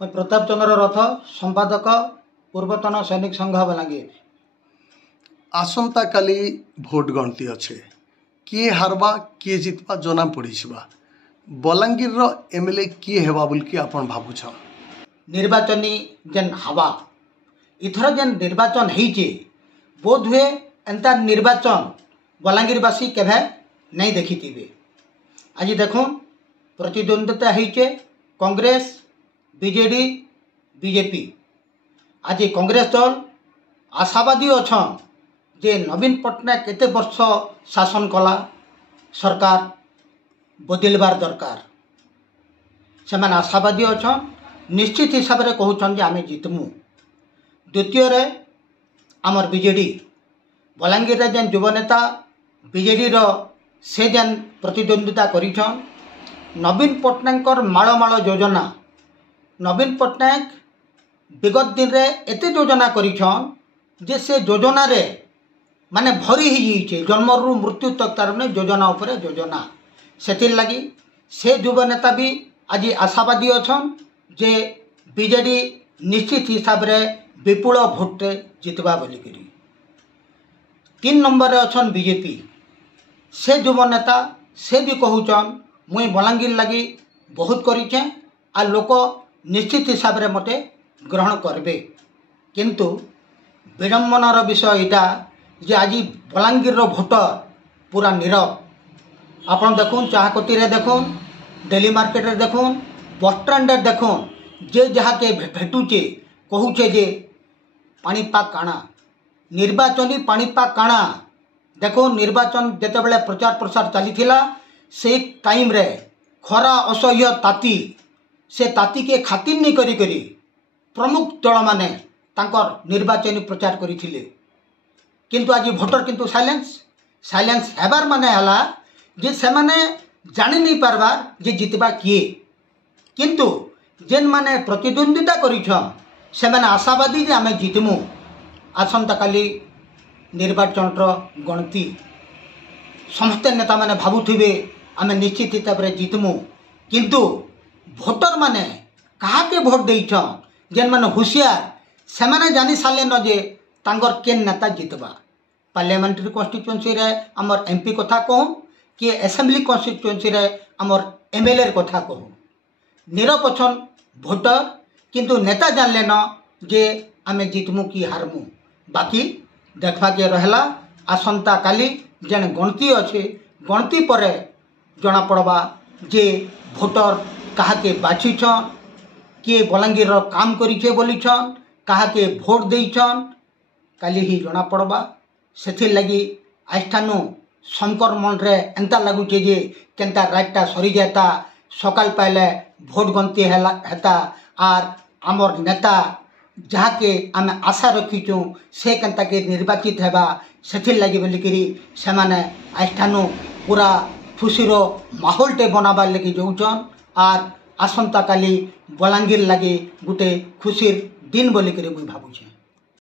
मैं प्रताप चंद्र रथ संपादक पूर्वतन सैनिक संघ बलांगीर। आसंता काली भोट गणती अच्छे किए हारबा किए जितबा जना पड़ी बलांगीर एमएलए किए हेबा बोल कि आपन भावुछ निर्वाचनी जेन हवा इथर जेन निर्वाचन होइचे बोध हुए एंता निर्वाचन बलांगीरवासी केभे नहीं देखी। आज देखो प्रतिद्वंद्विता होइचे कांग्रेस बीजेडी बीजेपी। आज कांग्रेस दल आशावादी अच्छन जे नवीन पट्टनायक केते वर्ष शासन कला सरकार बदलबार दरकार से आशावादी अच्छन निश्चित हिसाब से कहउछन जे आमे जितमु। द्वितीय रे आमर बीजेडी बलांगीर जेन युवनेता बीजेडी रो से जेन प्रतिद्वंद्विता करिछन नवीन पट्टनायक माଳ माଳ योजना नवीन पट्टनायक विगत दिन रे एते योजना करिछन जे से योजना रे माने भरी ही जाइए जन्मरू मृत्यु तक तार माने योजना उपरे योजना सेथिर लगी से युवा नेता भी आज आशावादी अच्छन जे बीजेडी निश्चित हिसाब रे विपुल भोट जितवा बोलिकी। 3 नंबर अच्छन बीजेपी से युवा नेता से भी कहूचन मुई बलांगीर लगी बहुत करिछे आ लोक निश्चित हिसाब रे मते ग्रहण करबे। किंतु विडम्बनार विषय इटा जे आज बलांगीर रो भोटर पूरा नीरव। आपण देखुन चाहकोती रे देखुन डेली मार्केट रे देखुन बस स्टैंड रे देखुन जे जहाँ के भेटुचे कहूचे जे पाणीपाग काଣା निर्वाचनी पाणीपाग काଣା। देखो निर्वाचन जेते बेले प्रचार प्रसार चली से टाइम रे खरा असह्य ताती से ताती के खातिर नहीं करी प्रमुख दल माने तांकर निर्वाचनी प्रचार करिथिले। किंतु आज भोटर किंतु साइलेंस हेबार माने हला जे से माने जानि नहीं पारबार जे जितबा किए। किंतु जेन माने प्रतिद्वंद्विता करिछन से माने आशावादी जे आमे जितमु। आसंता काली निर्वाचन गणती समस्त नेता माने भावुथिबे आमे निश्चित हिसाब रे जितमु। किंतु भोटर माने कहा के भोट देइछन जेन माने होशियार से माने जानि साले न जे तांगर केन नेता जितबा। पार्लियामेंट्री कन्स्टिट्युएंसी रे हमर एमपी कथा कहूँ कि असेंबली कन्स्टिट्युएंसी रे हमर एमएलए कथा कहूँ नीरव अछन भोटर किंतु नेता जानले न जे आमे जितमु कि हारमु। बाकी देखा के रहला आसंता काली जेन गणती अच्छे गणती पर जना पड़वा जे भोटर कहा के बाछीछन किए बलांगीर काम करिछे बोलीछन कहा के भोट देइछन काली ही जना पड़वा। सेथिर लगी आस्थानु शंकर मन रे एंता लगुचे जे केंता रातटा सरी जाता सकाल पाइले भोट गणती हेता आर आमर नेता जहाँ के आमे आशा रखीचु से केंता के निर्वाचित हेबा सेथिर लगी बोलिकी से माने आस्थानु पूरा खुशीर माहौलटे बनाबार लगी जाऊन आर आसंता काली बलांगीर लगी गोटे खुशीर दिन बोलिकी मुई भावुछे।